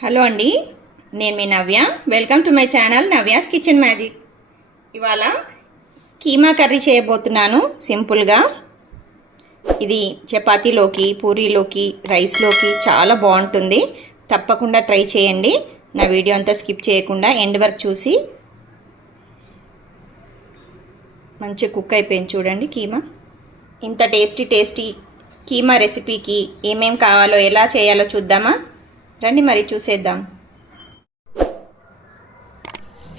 Hello అండి నేను మీ Navya. Welcome to my channel Navya's kitchen magic ఇవాళ కీమా కర్రీ చేయబోతున్నాను సింపుల్గా ఇది చపాతీలోకి పూరీలోకి రైస్లోకి చాలా బాగుంటుంది. తప్పకుండా ట్రై చేయండి. నా వీడియో అంతా స్కిప్ చేయకుండా ఎండ్ వరకు చూసి మంచి కుక్ అయిపోయింది చూడండి కీమా. ఇంత టేస్టీ టేస్టీ కీమా రెసిపీకి ఏమేం కావాలో ఎలా చేయాలో చూద్దామా? రండి మరి చూసేద్దాం.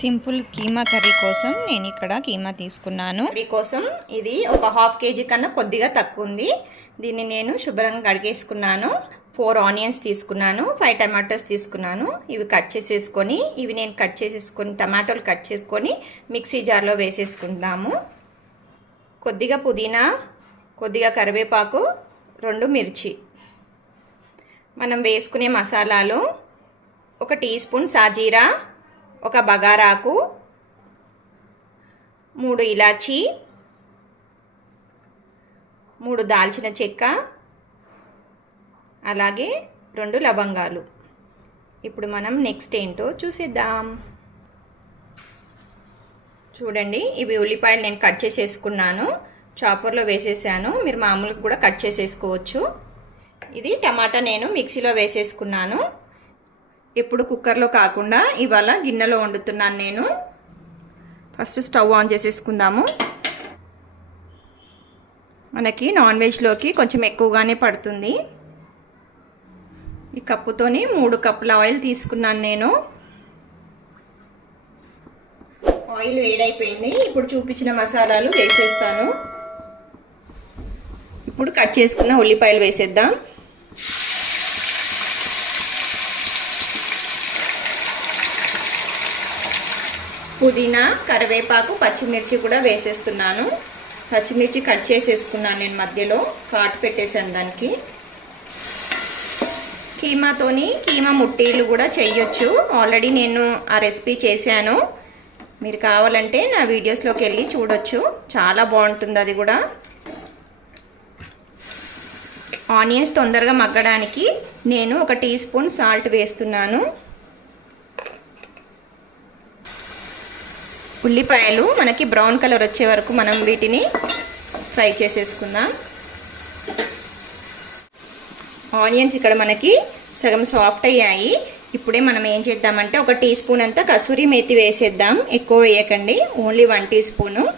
సింపుల్ కీమా కర్రీ కోసం నేను ఇక్కడ కీమా తీసుకున్నాను. కర్రీ కోసం ఇది ఒక హాఫ్ కేజీ కన్నా కొద్దిగా తక్కువ ఉంది దీన్ని నేను శుభ్రంగా కడిగేసుకున్నాను. ఫోర్ ఆనియన్స్ తీసుకున్నాను. ఫైవ్ టమాటోస్ తీసుకున్నాను. ఇవి కట్ చేసేసుకొని ఇవి నేను కట్ చేసేసుకొని టమాటోలు కట్ చేసుకొని మిక్సీ జార్లో వేసేసుకుందాము. కొద్దిగా పుదీనా కొద్దిగా కరివేపాకు రెండు మిర్చి. మనం వేసుకునే మసాలాలు ఒక టీ స్పూన్ సాజీరా ఒక బగారాకు మూడు ఇలాచీ మూడు దాల్చిన చెక్క అలాగే రెండు లవంగాలు. ఇప్పుడు మనం నెక్స్ట్ ఏంటో చూసేద్దాం. చూడండి ఇవి ఉల్లిపాయలు నేను కట్ చేసేసుకున్నాను. చాపర్లో వేసేసాను. మీరు మామూలుగా కూడా కట్ చేసేసుకోవచ్చు. ఇది టమాటా నేను మిక్సీలో వేసేసుకున్నాను. ఇప్పుడు కుక్కర్లో కాకుండా ఇవాళ గిన్నెలో వండుతున్నాను నేను. ఫస్ట్ స్టవ్ ఆన్ చేసేసుకుందాము. మనకి నాన్ వెజ్లోకి కొంచెం ఎక్కువగానే పడుతుంది. ఈ కప్పుతోని మూడు కప్పుల ఆయిల్ తీసుకున్నాను నేను. ఆయిల్ వేడైపోయింది. ఇప్పుడు చూపించిన మసాలాలు వేసేస్తాను. ఇప్పుడు కట్ చేసుకున్న ఉల్లిపాయలు వేసేద్దాం. పుదీనా కరివేపాకు పచ్చిమిర్చి కూడా వేసేస్తున్నాను. పచ్చిమిర్చి కట్ చేసేసుకున్నాను నేను మధ్యలో. కాటు పెట్టేసాను దానికి. కీమాతోని కీమా ముట్టీలు కూడా చేయొచ్చు ఆల్రెడీ నేను ఆ రెసిపీ చేశాను. మీరు కావాలంటే నా వీడియోస్లోకి వెళ్ళి చూడొచ్చు. చాలా బాగుంటుంది అది కూడా. ఆనియన్స్ తొందరగా మగ్గడానికి నేను ఒక టీ స్పూన్ సాల్ట్ వేస్తున్నాను. ఉల్లిపాయలు మనకి బ్రౌన్ కలర్ వచ్చే వరకు మనం వీటిని ఫ్రై చేసేసుకుందాం. ఆనియన్స్ ఇక్కడ మనకి సగం సాఫ్ట్ అయ్యాయి. ఇప్పుడే మనం ఏం చేద్దామంటే ఒక టీ స్పూన్ అంతా కసూరి మేతి వేసేద్దాం. ఎక్కువ వేయకండి. Only one teaspoon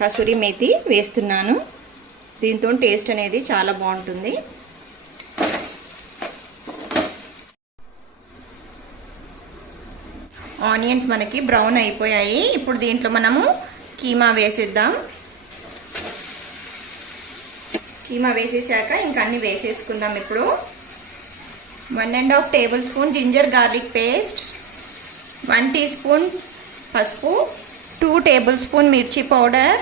kasuri methi వేస్తున్నాను. దీంతో టేస్ట్ అనేది చాలా బాగుంటుంది. ఆనియన్స్ మనకి బ్రౌన్ అయిపోయాయి. ఇప్పుడు దీంట్లో మనము కీమా వేసేద్దాం. కీమా వేసేసాక ఇంకా అన్నీ వేసేసుకుందాం ఇప్పుడు. One and half tablespoon ginger garlic paste one teaspoon పసుపు టూ టేబుల్ స్పూన్ మిర్చి పౌడర్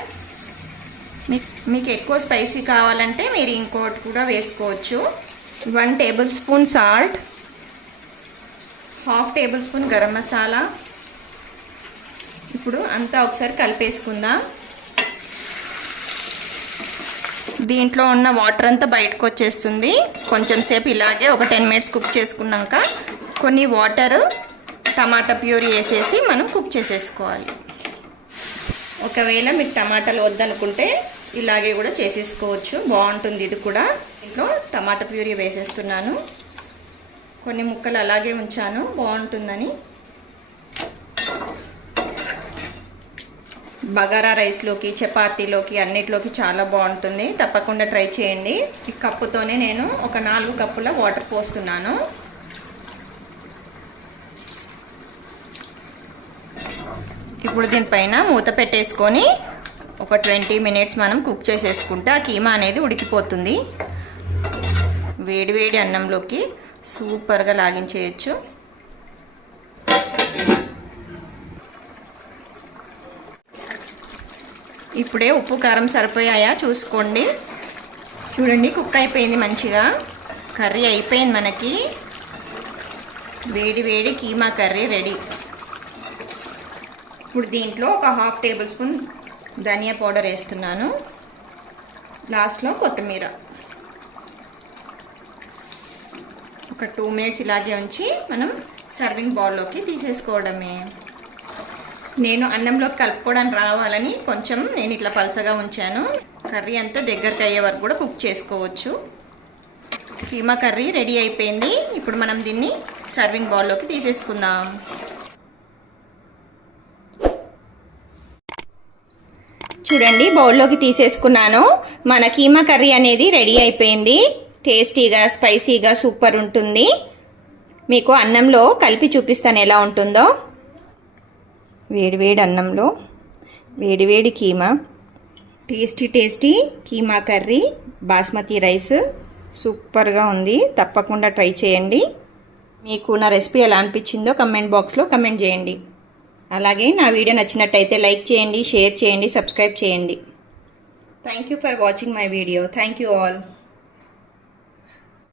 మీకు మీకు ఎక్కువ స్పైసీ కావాలంటే మీరు ఇంకోటి కూడా వేసుకోవచ్చు. One tablespoon salt. Half tablespoon garam masala. ఇప్పుడు అంతా ఒకసారి కలిపేసుకుందాం. దీంట్లో ఉన్న వాటర్ అంతా బయటకు వచ్చేస్తుంది. కొంచెం సేపు ఇలాగే ఒక టెన్ మినిట్స్ కుక్ చేసుకున్నాక కొన్ని వాటర్ టమాటా ప్యూరీ వేసేసి మనం కుక్ చేసేసుకోవాలి. ఒకవేళ మీకు టమాటాలు వద్దనుకుంటే ఇలాగే కూడా చేసేసుకోవచ్చు. బాగుంటుంది ఇది కూడా. ఇంట్లో టమాటా ప్యూరీ వేసేస్తున్నాను. కొన్ని ముక్కలు అలాగే ఉంచాను. బాగుంటుందని. బగారా రైస్లోకి చపాతీలోకి అన్నిటిలోకి చాలా బాగుంటుంది. తప్పకుండా ట్రై చేయండి. ఈ కప్పుతోనే నేను ఒక నాలుగు కప్పుల వాటర్ పోస్తున్నాను. ఇప్పుడు దీనిపైన మూత పెట్టేసుకొని ఒక ట్వంటీ మినిట్స్ మనం కుక్ చేసేసుకుంటే ఆ కీమా అనేది ఉడికిపోతుంది. వేడివేడి అన్నంలోకి సూపర్గా లాగించేయచ్చు. ఇప్పుడే ఉప్పు కారం సరిపోయాయా చూసుకోండి. చూడండి కుక్ అయిపోయింది మంచిగా. కర్రీ అయిపోయింది మనకి. వేడి వేడి కీమా కర్రీ రెడీ. ఇప్పుడు దీంట్లో ఒక హాఫ్ టేబుల్ స్పూన్ ధనియా పౌడర్ వేస్తున్నాను. లాస్ట్లో కొత్తిమీర. ఒక టూ మినిట్స్ ఇలాగే ఉంచి మనం సర్వింగ్ బౌల్లోకి తీసేసుకోవడమే. నేను అన్నంలోకి కలుపుకోవడానికి రావాలని కొంచెం నేను ఇట్లా పలసగా ఉంచాను. కర్రీ అంతా దగ్గరికి అయ్యే వరకు కూడా కుక్ చేసుకోవచ్చు. కీమా కర్రీ రెడీ అయిపోయింది. ఇప్పుడు మనం దీన్ని సర్వింగ్ బౌల్లోకి తీసేసుకుందాం. చూడండి బౌల్లోకి తీసేసుకున్నాను. మన కీమా కర్రీ అనేది రెడీ అయిపోయింది. టేస్టీగా స్పైసీగా సూపర్ ఉంటుంది. మీకు అన్నంలో కలిపి చూపిస్తాను ఎలా ఉంటుందో. వేడివేడి అన్నంలో వేడివేడి keema. Tasty tasty keema curry basmati rice. సూపర్గా ఉంది. తప్పకుండా ట్రై చేయండి. మీకు నా రెసిపీ ఎలా అనిపించిందో కమెంట్ బాక్స్లో కమెంట్ చేయండి. అలాగే నా వీడియో నచ్చినట్టయితే లైక్ చేయండి షేర్ చేయండి సబ్స్క్రైబ్ చేయండి. Thank you for watching my video thank you all